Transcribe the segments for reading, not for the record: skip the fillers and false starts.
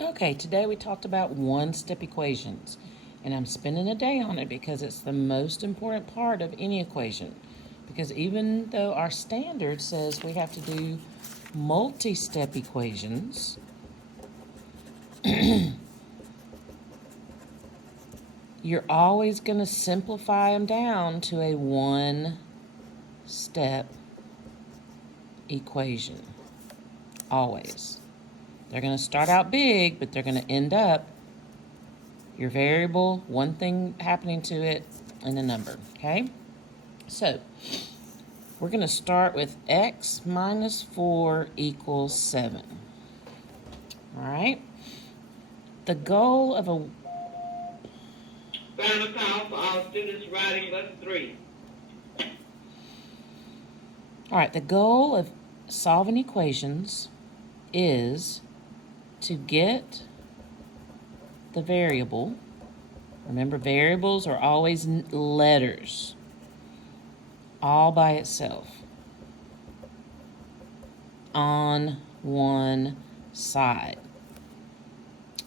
Okay, today we talked about one-step equations, and I'm spending a day on it because it's the most important part of any equation. Because even though our standard says we have to do multi-step equations, you're always going to simplify them down to a one-step equation. Always. They're going to start out big, but they're going to end up your variable, one thing happening to it, and a number, okay? So, we're going to start with x minus 4 equals 7. All right? The goal of a... Final call for all students writing lesson 3. All right, the goal of solving equations is to get the variable. Remember, variables are always letters, all by itself, on one side.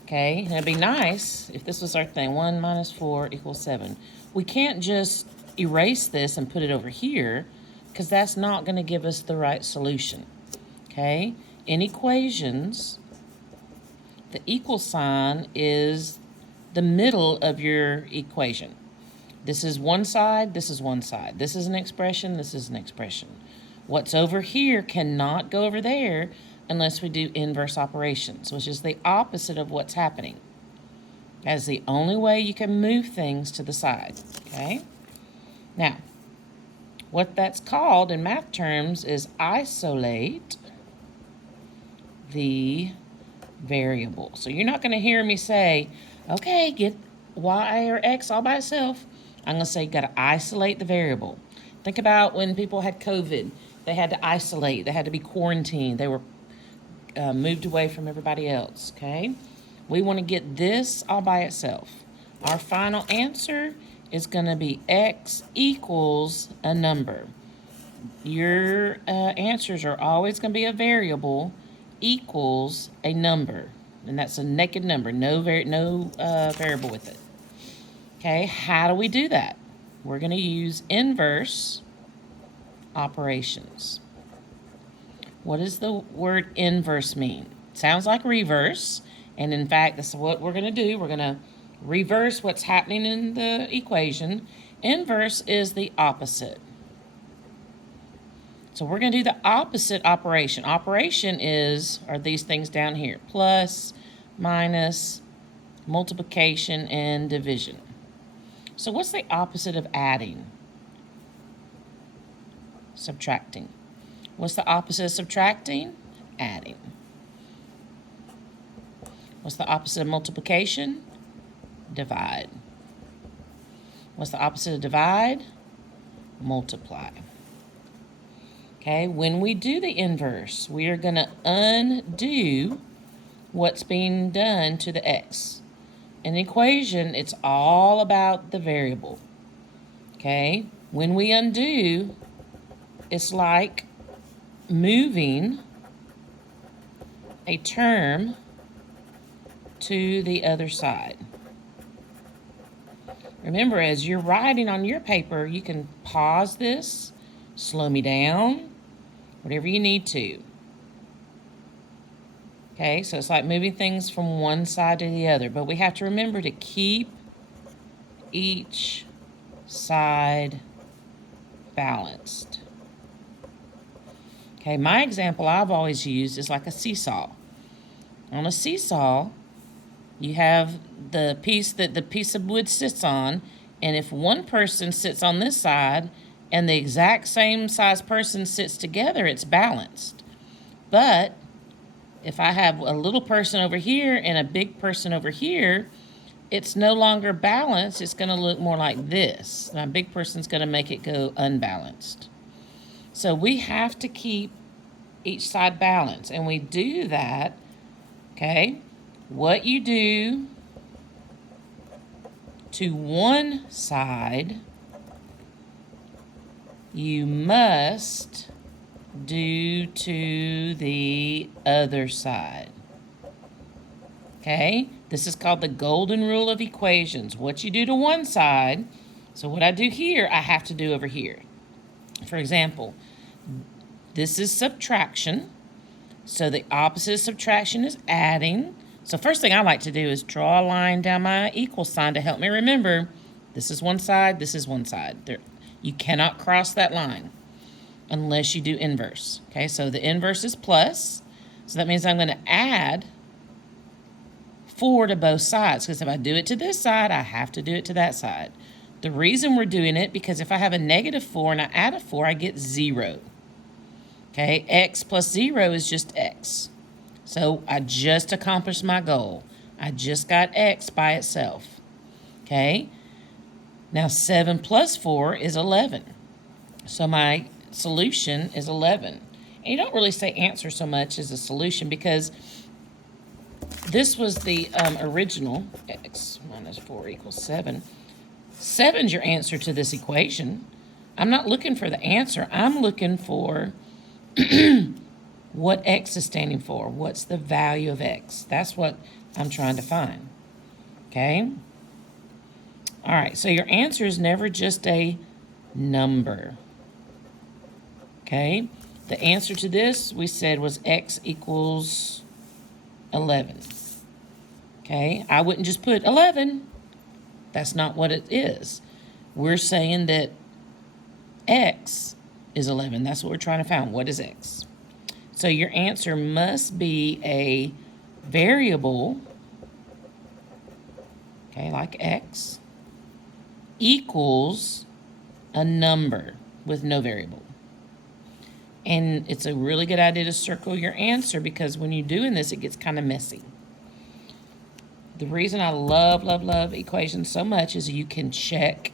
Okay, and it'd be nice if this was our thing. 1 minus 4 equals 7. We can't just erase this and put it over here because that's not going to give us the right solution. Okay, in equations, the equal sign is the middle of your equation. This is one side, this is one side. This is an expression, this is an expression. What's over here cannot go over there unless we do inverse operations, which is the opposite of what's happening. That is the only way you can move things to the side, okay? Now, what that's called in math terms is isolate the variable. So you're not going to hear me say, okay, get y or x all by itself. I'm going to say you got to isolate the variable. Think about when people had COVID. They had to isolate. They had to be quarantined. They were moved away from everybody else, okay? We want to get this all by itself. Our final answer is going to be x equals a number. Your answers are always going to be a variable equals a number, and that's a naked number, no variable with it. Okay, how do we do that? We're going to use inverse operations. What does the word inverse mean? It sounds like reverse, and in fact, this is what we're going to do. We're going to reverse what's happening in the equation. Inverse is the opposite. So we're going to do the opposite operation. Operation are these things down here: plus, minus, multiplication, and division. So what's the opposite of adding? Subtracting. What's the opposite of subtracting? Adding. What's the opposite of multiplication? Divide. What's the opposite of divide? Multiply. Okay, when we do the inverse, we are going to undo what's being done to the x. In the equation, it's all about the variable. Okay, when we undo, it's like moving a term to the other side. Remember, as you're writing on your paper, you can pause this, slow me down, whatever you need to. Okay, so it's like moving things from one side to the other, but we have to remember to keep each side balanced. Okay, my example I've always used is like a seesaw. On a seesaw, you have the piece that the piece of wood sits on, and if one person sits on this side and the exact same size person sits together, it's balanced. But if I have a little person over here and a big person over here, it's no longer balanced. It's going to look more like this. Now, a big person's going to make it go unbalanced. So we have to keep each side balanced, and we do that, okay? What you do to one side, you must do to the other side. Okay, this is called the golden rule of equations. What you do to one side, so what I do here, I have to do over here. For example, this is subtraction. So the opposite of subtraction is adding. So first thing I like to do is draw a line down my equal sign to help me remember this is one side, this is one side. You cannot cross that line unless you do inverse. Okay, so the inverse is plus. So that means I'm going to add 4 to both sides, because if I do it to this side, I have to do it to that side. The reason we're doing it, because if I have a negative 4 and I add a 4, I get 0. Okay, x plus 0 is just x. So I just accomplished my goal. I just got x by itself. Okay, now 7 plus 4 is 11. So my solution is 11. And you don't really say answer so much as a solution, because this was the original, x minus 4 equals 7. 7's your answer to this equation. I'm not looking for the answer. I'm looking for what x is standing for. What's the value of x? That's what I'm trying to find. Okay? All right, so your answer is never just a number. Okay? The answer to this, we said, was x equals 11. Okay? I wouldn't just put 11. That's not what it is. We're saying that x is 11. That's what we're trying to find. What is x? So your answer must be a variable, okay, like x, equals a number with no variable. And it's a really good idea to circle your answer, because when you're doing this, it gets kind of messy. The reason I love equations so much is you can check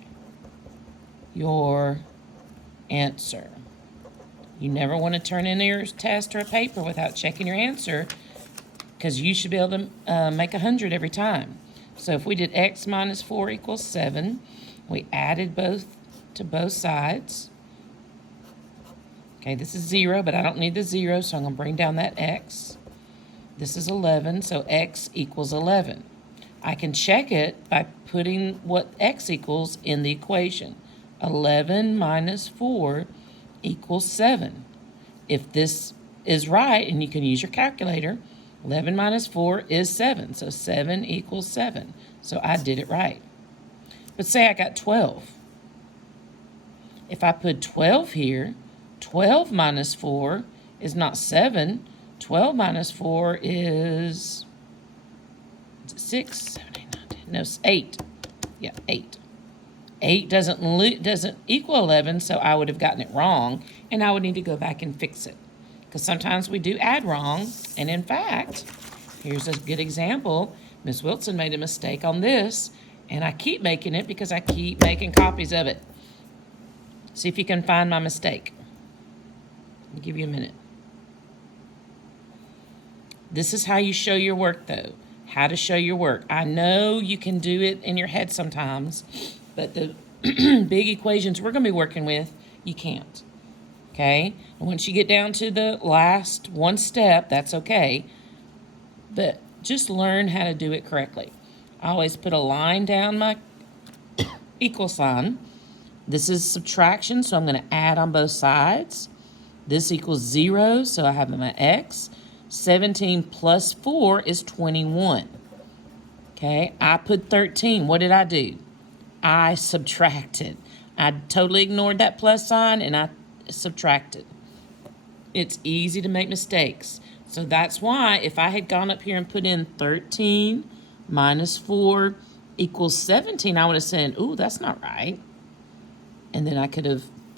your answer. You never want to turn in your test or a paper without checking your answer, because you should be able to make 100 every time. So if we did x minus 4 equals 7, we added both to both sides. Okay, this is 0, but I don't need the 0, so I'm going to bring down that x. This is 11, so x equals 11. I can check it by putting what x equals in the equation. 11 minus 4 equals 7. If this is right, and you can use your calculator, 11 minus 4 is 7. So 7 equals 7. So I did it right. But say I got 12. If I put 12 here, 12 minus 4 is not 7. 12 minus 4 is 6, 7, 8, 9, 10. No, 8. Yeah, 8. 8 doesn't equal 11, so I would have gotten it wrong, and I would need to go back and fix it. Because sometimes we do add wrong, and in fact, here's a good example. Miss Wilson made a mistake on this, and I keep making it because I keep making copies of it. See if you can find my mistake. I'll give you a minute. This is how you show your work, though. How to show your work. I know you can do it in your head sometimes, but the big equations we're going to be working with, you can't. Okay? And once you get down to the last one step, that's okay. But just learn how to do it correctly. I always put a line down my equal sign. This is subtraction, so I'm going to add on both sides. This equals 0, so I have my x. 17 plus 4 is 21. Okay, I put 13. What did I do? I subtracted. I totally ignored that plus sign and I subtracted. It's easy to make mistakes. So that's why if I had gone up here and put in 13 minus 4 equals 17, I would have said, ooh, that's not right. And then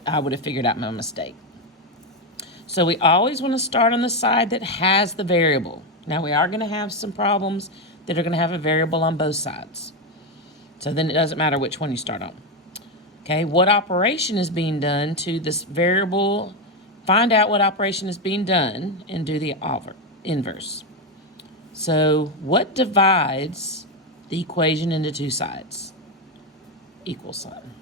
I would have figured out my mistake. So we always want to start on the side that has the variable. Now we are going to have some problems that are going to have a variable on both sides. So then it doesn't matter which one you start on. Okay, what operation is being done to this variable? Find out what operation is being done and do the inverse. So what divides the equation into two sides? Equal sign.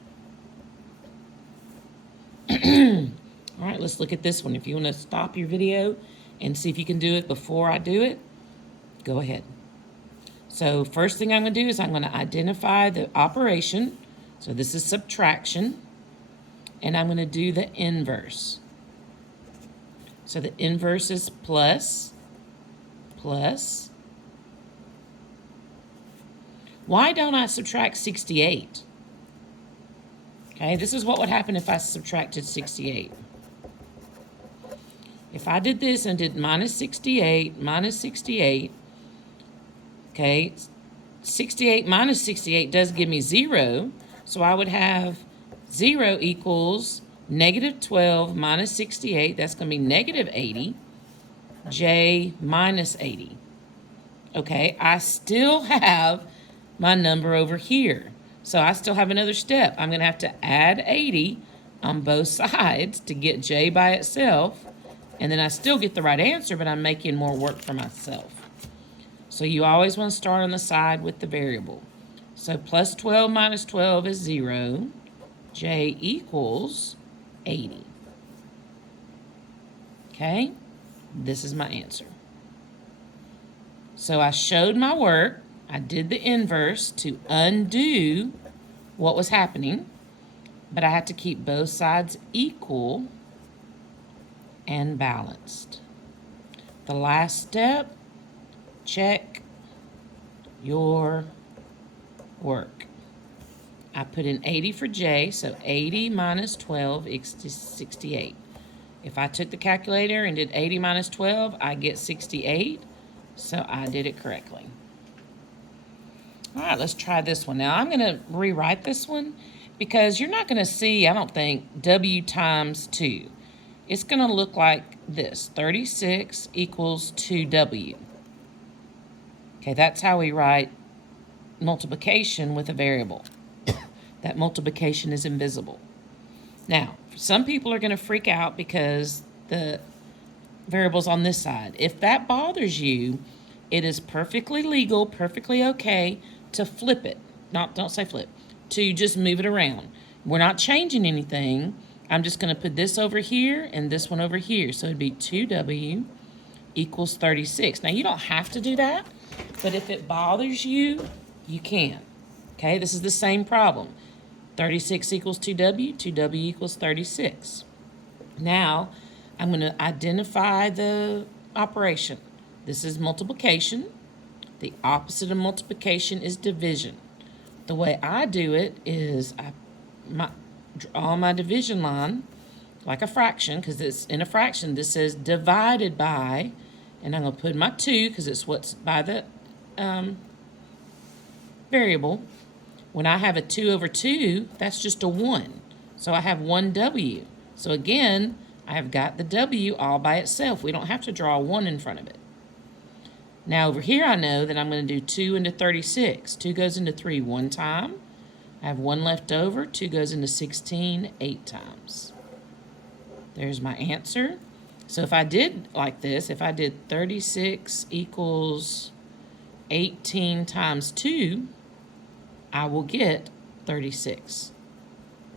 All right, let's look at this one. If you want to stop your video and see if you can do it before I do it, go ahead. So first thing I'm going to do is I'm going to identify the operation. So this is subtraction. And I'm going to do the inverse. So the inverse is plus. Why don't I subtract 68? Okay, this is what would happen if I subtracted 68. If I did this and did minus 68, okay, 68 minus 68 does give me 0. So I would have 0 equals negative 12 minus 68. That's going to be negative 80. J minus 80. Okay, I still have my number over here. So I still have another step. I'm going to have to add 80 on both sides to get J by itself. And then I still get the right answer, but I'm making more work for myself. So you always want to start on the side with the variable. So plus 12 minus 12 is 0. J equals 80. Okay, this is my answer. So I showed my work. I did the inverse to undo what was happening, but I had to keep both sides equal and balanced. The last step, check your work. I put in 80 for J, so 80 minus 12 equals 68. If I took the calculator and did 80 minus 12, I get 68, so I did it correctly. All right, let's try this one. Now, I'm going to rewrite this one because you're not going to see, I don't think, W times 2. It's going to look like this. 36 equals 2W. Okay, that's how we write multiplication with a variable. That multiplication is invisible. Now, some people are going to freak out because the variable's on this side. If that bothers you, it is perfectly legal, perfectly okay to flip it. Don't say flip. To just move it around. We're not changing anything. I'm just going to put this over here and this one over here. So it'd be 2W equals 36. Now, you don't have to do that, but if it bothers you, you can. Okay, this is the same problem. 36 equals 2W, 2W equals 36. Now, I'm going to identify the operation. This is multiplication. The opposite of multiplication is division. The way I do it is I draw my division line like a fraction, because it's in a fraction. This says divided by, and I'm going to put my 2 because it's what's by the variable. When I have a 2 over 2, that's just a 1. So I have 1W. So again, I have got the W all by itself. We don't have to draw a 1 in front of it. Now over here I know that I'm going to do 2 into 36. 2 goes into 3 one time. I have 1 left over. 2 goes into 16 8 times. There's my answer. So if I did like this, if I did 36 equals 18 times 2, I will get 36.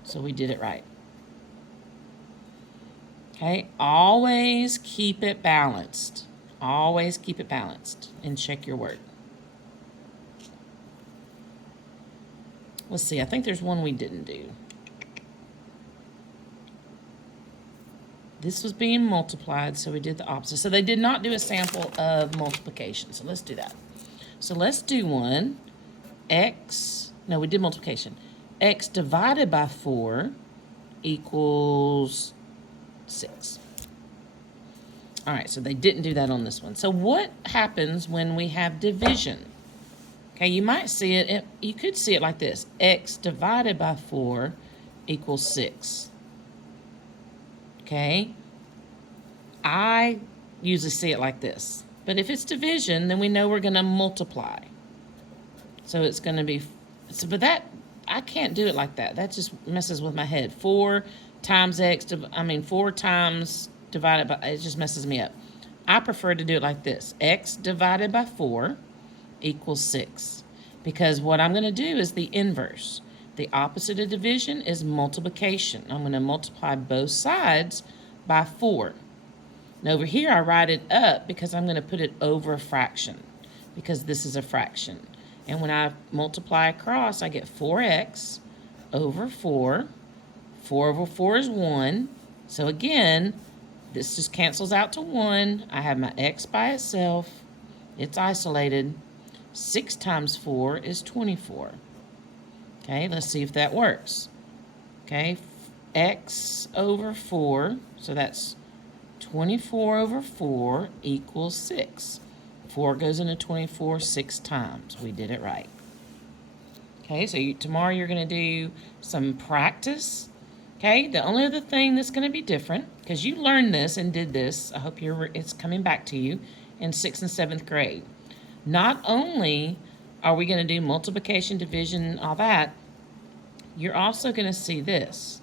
So we did it right. Okay, always keep it balanced. Always keep it balanced and check your work. Let's see, I think there's one we didn't do. This was being multiplied, so we did the opposite. So they did not do a sample of multiplication, so let's do that. So let's do one. We did multiplication. X divided by 4 equals 6. All right, so they didn't do that on this one. So what happens when we have division? Okay, you might see it, you could see it like this. X divided by 4 equals 6. Okay, I usually see it like this. But if it's division, then we know we're going to multiply. So it's going to be, but that, I can't do it like that. That just messes with my head. 4 times X, 4 times divided by, it just messes me up. I prefer to do it like this. X divided by 4 equals 6. Because what I'm going to do is the inverse. The opposite of division is multiplication. I'm going to multiply both sides by 4. Now over here I write it up because I'm going to put it over a fraction. because this is a fraction. And when I multiply across, I get 4x over 4. 4 over 4 is 1. So again, this just cancels out to 1. I have my x by itself. It's isolated. 6 times 4 is 24. Okay, let's see if that works. Okay, x over 4, so that's 24 over 4 equals 6. 4 goes into 24 6 times. We did it right. Okay, so tomorrow you're going to do some practice. Okay, the only other thing that's going to be different, because you learned this and did this, I hope it's coming back to you in 6th and 7th grade. Not only are we going to do multiplication, division, all that, you're also going to see this.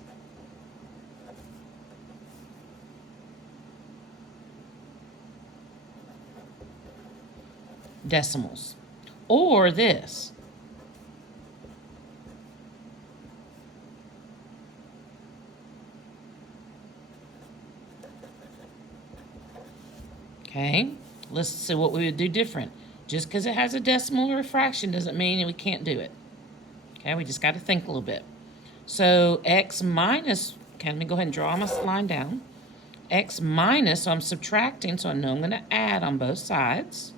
Decimals. Or this. Okay, let's see what we would do different. Just because it has a decimal or a fraction doesn't mean we can't do it. Okay, we just got to think a little bit. So x minus, okay, let me go ahead and draw my line down. X minus, so I'm subtracting, so I know I'm going to add on both sides.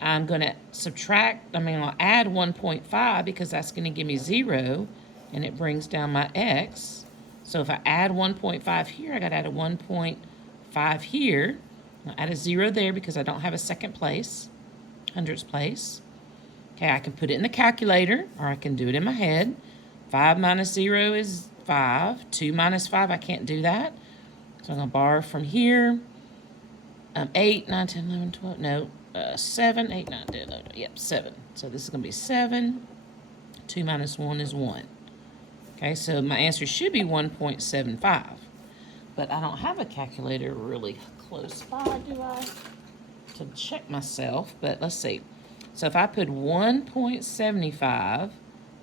I'm going to I'll add 1.5 because that's going to give me 0, and it brings down my x. So if I add 1.5 here, I got to add a 1.5 here. I'll add a 0 there because I don't have a second place, hundredths place. Okay, I can put it in the calculator, or I can do it in my head. 5 minus 0 is 5. 2 minus 5, I can't do that. So I'm going to borrow from here. 8, 9, 10, 11, 12, no. 7, 8, 9, 10, 11, yep, 7. So this is going to be 7. 2 minus 1 is 1. Okay, so my answer should be 1.75. But I don't have a calculator really close by, do I? To check myself, but let's see. So if I put 1.75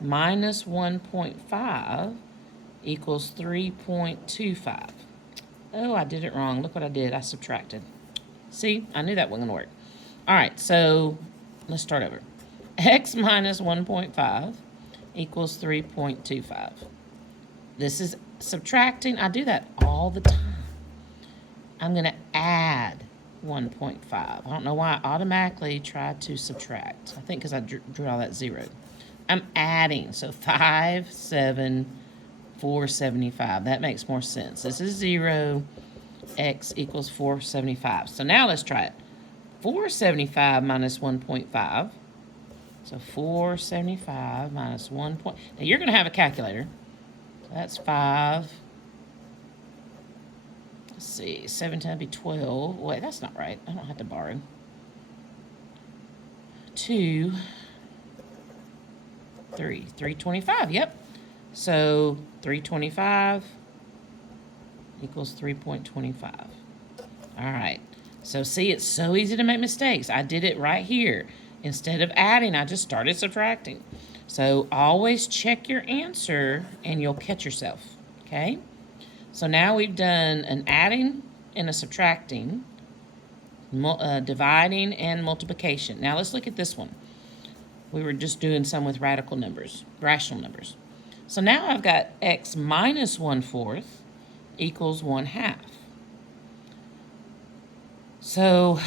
minus 1.5 equals 3.25. Oh, I did it wrong. Look what I did. I subtracted. See, I knew that wasn't going to work. All right, so let's start over. X minus 1.5 equals 3.25. This is subtracting. I do that all the time. I'm going to add 1.5. I don't know why I automatically tried to subtract. I think because I drew all that 0. I'm adding. So 5, 7, 475. That makes more sense. This is 0. X equals 475. So now let's try it. 475 minus 1.5. So 475 minus 1. Now you're going to have a calculator. So that's 5. Let's see. 7 times be 12. Wait, that's not right. I don't have to borrow. 2, 3. 325. Yep. So 325 equals 3.25. All right. So see, it's so easy to make mistakes. I did it right here. Instead of adding, I just started subtracting. So always check your answer and you'll catch yourself, okay? So now we've done an adding and a subtracting, dividing and multiplication. Now let's look at this one. We were just doing some with radical numbers, rational numbers. So now I've got x minus 1/4 equals 1/2. So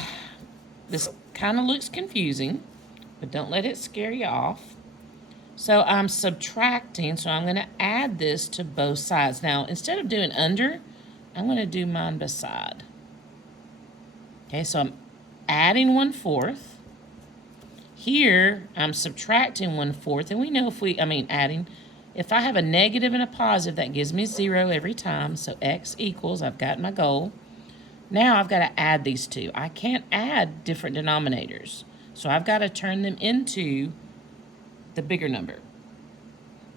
this kind of looks confusing, but don't let it scare you off. So I'm subtracting, so I'm going to add this to both sides. Now, instead of doing under, I'm going to do mine beside. Okay, so I'm adding 1/4. Here, I'm subtracting 1/4, and we know adding. If I have a negative and a positive, that gives me 0 every time. So x equals, I've got my goal. Now I've got to add these two. I can't add different denominators. So I've got to turn them into the bigger number.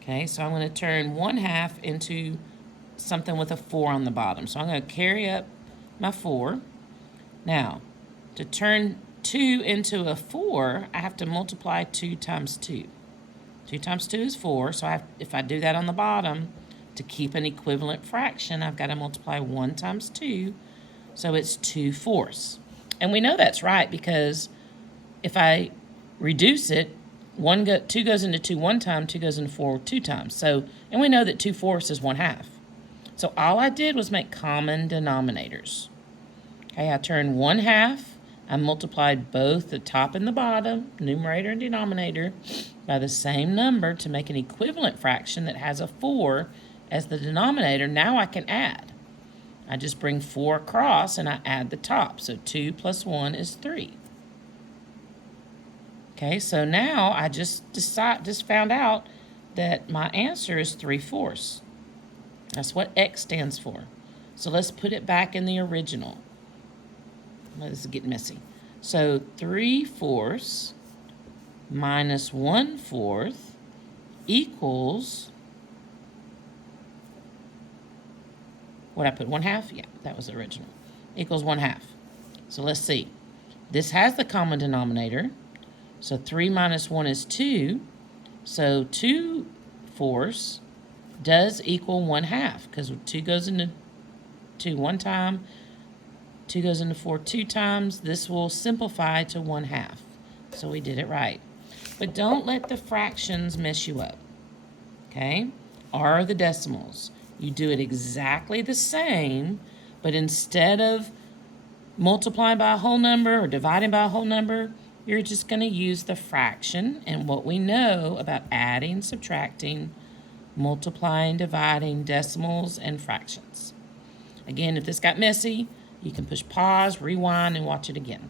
Okay, so I'm going to turn 1/2 into something with a 4 on the bottom. So I'm going to carry up my 4. Now, to turn 2 into a 4, I have to multiply 2 times 2. 2 times 2 is 4, so if I do that on the bottom, to keep an equivalent fraction, I've got to multiply 1 times 2, so it's 2/4. And we know that's right because if I reduce it, 2 goes into 2 one time, 2 goes into 4 2 times. So, and we know that 2/4 is 1/2. So all I did was make common denominators. Okay, I turned 1/2. I multiplied both the top and the bottom, numerator and denominator, by the same number to make an equivalent fraction that has a 4 as the denominator. Now I can add. I just bring 4 across and I add the top. So 2 plus 1 is 3. Okay, so now I just found out that my answer is 3/4. That's what X stands for. So let's put it back in the original. This is getting messy. So 3/4 minus 1/4 equals, what I put, 1/2? Yeah, that was the original. Equals 1/2. So let's see. This has the common denominator. So 3 minus 1 is 2. So 2/4 does equal 1/2 because 2 goes into 2 one time, 2 goes into 4 2 times. This will simplify to 1/2. So we did it right. But don't let the fractions mess you up, okay? Or the decimals. You do it exactly the same, but instead of multiplying by a whole number or dividing by a whole number, you're just going to use the fraction and what we know about adding, subtracting, multiplying, dividing, decimals, and fractions. Again, if this got messy, you can push pause, rewind, and watch it again.